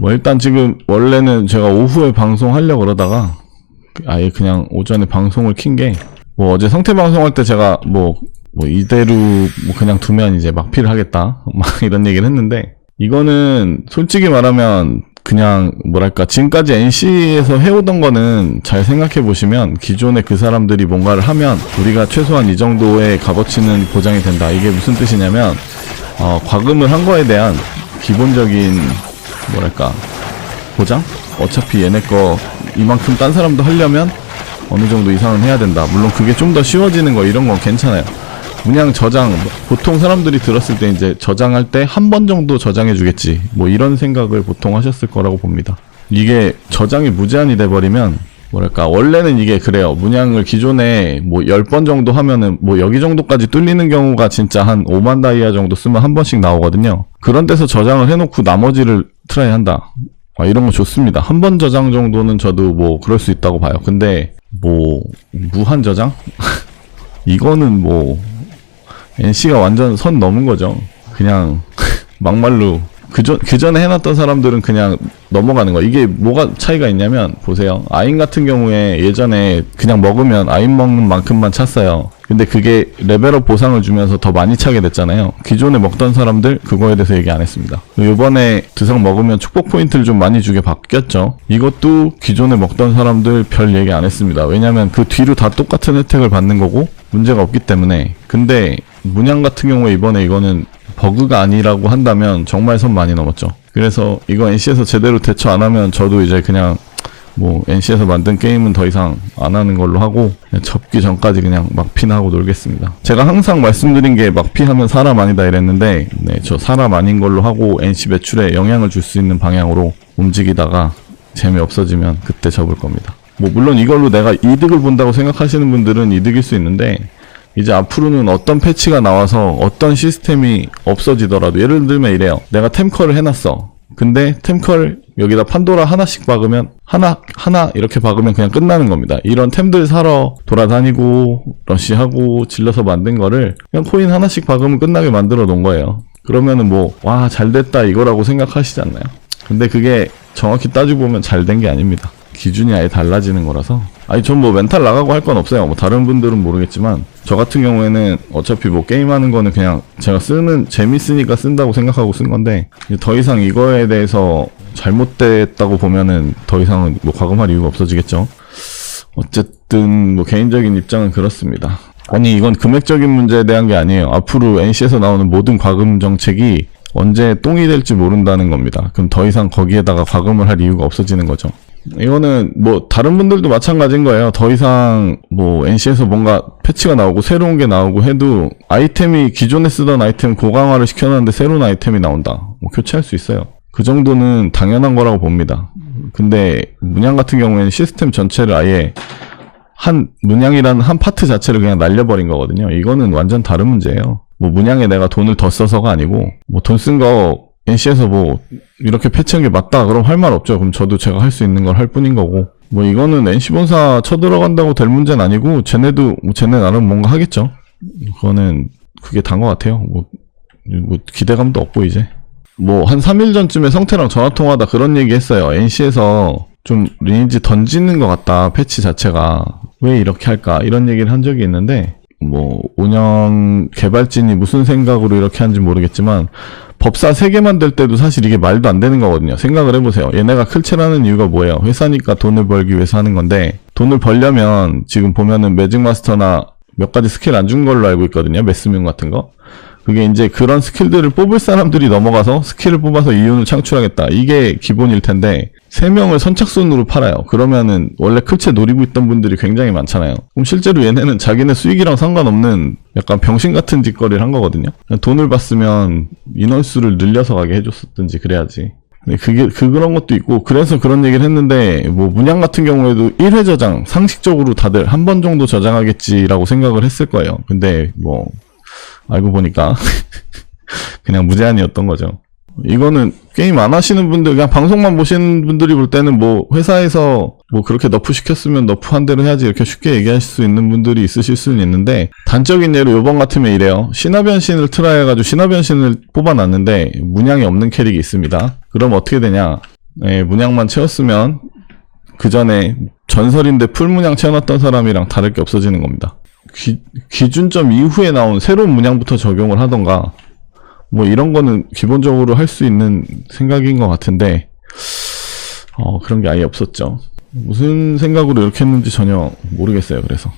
뭐 일단 지금 원래는 제가 오후에 방송하려고 그러다가 아예 그냥 오전에 방송을 킨 게 뭐 어제 성태 방송할 때 제가 뭐, 뭐 이대로 뭐 그냥 두면 이제 막피를 하겠다. 막 이런 얘기를 했는데 이거는 솔직히 말하면 그냥 뭐랄까 지금까지 NC에서 해오던 거는 잘 생각해 보시면 기존에 그 사람들이 뭔가를 하면 우리가 최소한 이 정도의 값어치는 보장이 된다. 이게 무슨 뜻이냐면 어, 과금을 한 거에 대한 기본적인 뭐랄까 보장? 어차피 얘네 거 이만큼 딴 사람도 하려면 어느 정도 이상은 해야 된다. 물론 그게 좀 더 쉬워지는 거 이런 건 괜찮아요. 그냥 저장 보통 사람들이 들었을 때 이제 저장할 때 한 번 정도 저장해 주겠지. 뭐 이런 생각을 보통 하셨을 거라고 봅니다. 이게 저장이 무제한이 돼 버리면 뭐랄까 원래는 이게 그래요. 문양을 기존에 뭐 10번 정도 하면은 뭐 여기 정도까지 뚫리는 경우가 진짜 한 5만 다이아 정도 쓰면 한 번씩 나오거든요. 그런 데서 저장을 해 놓고 나머지를 트라이 한다. 아, 이런 거 좋습니다. 한 번 저장 정도는 저도 뭐 그럴 수 있다고 봐요. 근데 뭐 무한 저장? 이거는 뭐 NC가 완전 선 넘은 거죠. 그냥 막말로 그전 그전에 해놨던 사람들은 그냥 넘어가는 거. 이게 뭐가 차이가 있냐면 보세요. 아인 같은 경우에 예전에 그냥 먹으면 아인 먹는 만큼만 찼어요. 근데 그게 레벨업 보상을 주면서 더 많이 차게 됐잖아요. 기존에 먹던 사람들 그거에 대해서 얘기 안 했습니다. 이번에 드성 먹으면 축복 포인트를 좀 많이 주게 바뀌었죠. 이것도 기존에 먹던 사람들 별 얘기 안 했습니다. 왜냐면 그 뒤로 다 똑같은 혜택을 받는 거고 문제가 없기 때문에. 근데 문양 같은 경우에 이번에 이거는 버그가 아니라고 한다면 정말 선 많이 넘었죠. 그래서 이거 NC에서 제대로 대처 안 하면 저도 이제 그냥 뭐 NC에서 만든 게임은 더 이상 안 하는 걸로 하고 접기 전까지 그냥 막피나 하고 놀겠습니다. 제가 항상 말씀드린 게 막피하면 사람 아니다 이랬는데 네, 저 사람 아닌 걸로 하고 NC 매출에 영향을 줄 수 있는 방향으로 움직이다가 재미 없어지면 그때 접을 겁니다. 뭐 물론 이걸로 내가 이득을 본다고 생각하시는 분들은 이득일 수 있는데 이제 앞으로는 어떤 패치가 나와서 어떤 시스템이 없어지더라도 예를 들면 이래요. 내가 템컬을 해놨어. 근데 템컬 여기다 판도라 하나씩 박으면 하나 하나 이렇게 박으면 그냥 끝나는 겁니다. 이런 템들 사러 돌아다니고 러시하고 질러서 만든 거를 그냥 코인 하나씩 박으면 끝나게 만들어 놓은 거예요. 그러면은 뭐 와 잘됐다 이거라고 생각하시지 않나요? 근데 그게 정확히 따지고 보면 잘 된 게 아닙니다. 기준이 아예 달라지는 거라서 아니 전 뭐 멘탈 나가고 할 건 없어요 뭐 다른 분들은 모르겠지만 저 같은 경우에는 어차피 뭐 게임하는 거는 그냥 제가 쓰는 재밌으니까 쓴다고 생각하고 쓴 건데 더 이상 이거에 대해서 잘못됐다고 보면은 더 이상은 뭐 과금할 이유가 없어지겠죠 어쨌든 뭐 개인적인 입장은 그렇습니다 아니 이건 금액적인 문제에 대한 게 아니에요 앞으로 NC에서 나오는 모든 과금 정책이 언제 똥이 될지 모른다는 겁니다. 그럼 더 이상 거기에다가 과금을 할 이유가 없어지는 거죠. 이거는 뭐 다른 분들도 마찬가지인 거예요. 더 이상 뭐 NC에서 뭔가 패치가 나오고 새로운 게 나오고 해도 아이템이 기존에 쓰던 아이템 고강화를 시켜놨는데 새로운 아이템이 나온다. 뭐 교체할 수 있어요. 그 정도는 당연한 거라고 봅니다. 근데 문양 같은 경우에는 시스템 전체를 아예 한 문양이라는 한 파트 자체를 그냥 날려버린 거거든요. 이거는 완전 다른 문제예요. 뭐 문양에 내가 돈을 더 써서가 아니고 뭐 돈 쓴거 NC에서 뭐 이렇게 패치한 게 맞다 그럼 할 말 없죠. 그럼 저도 제가 할 수 있는 걸 할 뿐인 거고 뭐 이거는 NC 본사 쳐들어간다고 될 문제는 아니고 쟤네도 뭐 쟤네 나름 뭔가 하겠죠. 그거는 그게 단 것 같아요. 뭐, 뭐 기대감도 없고 이제 뭐 한 3일 전쯤에 성태랑 전화 통화하다 그런 얘기 했어요. NC에서 좀 리니지 던지는 것 같다 패치 자체가 왜 이렇게 할까 이런 얘기를 한 적이 있는데 뭐 운영 개발진이 무슨 생각으로 이렇게 하는지 모르겠지만 법사 3개 만들 때도 사실 이게 말도 안 되는 거거든요. 생각을 해보세요. 얘네가 클체라는 이유가 뭐예요? 회사니까 돈을 벌기 위해서 하는 건데 돈을 벌려면 지금 보면은 매직 마스터나 몇 가지 스킬 안 준 걸로 알고 있거든요. 메스뮴 같은 거. 그게 이제 그런 스킬들을 뽑을 사람들이 넘어가서 스킬을 뽑아서 이윤을 창출하겠다. 이게 기본일 텐데 세 명을 선착순으로 팔아요. 그러면은 원래 클체 노리고 있던 분들이 굉장히 많잖아요. 그럼 실제로 얘네는 자기네 수익이랑 상관없는 약간 병신 같은 짓거리를 한 거거든요. 돈을 받으면 인원수를 늘려서 가게 해줬었든지 그래야지. 근데 그게 그 그런 것도 있고 그래서 그런 얘기를 했는데 뭐 문양 같은 경우에도 1회 저장 상식적으로 다들 한 번 정도 저장하겠지라고 생각을 했을 거예요. 근데 뭐 알고 보니까 그냥 무제한이었던 거죠. 이거는 게임 안 하시는 분들 그냥 방송만 보시는 분들이 볼 때는 뭐 회사에서 뭐 그렇게 너프 시켰으면 너프 한 대로 해야지 이렇게 쉽게 얘기하실 수 있는 분들이 있으실 수는 있는데 단적인 예로 요번 같으면 이래요. 신화변신을 트라이 해가지고 신화변신을 뽑아놨는데 문양이 없는 캐릭이 있습니다. 그럼 어떻게 되냐? 예, 문양만 채웠으면 그 전에 전설인데 풀문양 채워놨던 사람이랑 다를 게 없어지는 겁니다. 기, 기준점 이후에 나온 새로운 문양부터 적용을 하던가 뭐 이런 거는 기본적으로 할 수 있는 생각인 것 같은데 어, 그런 게 아예 없었죠. 무슨 생각으로 이렇게 했는지 전혀 모르겠어요. 그래서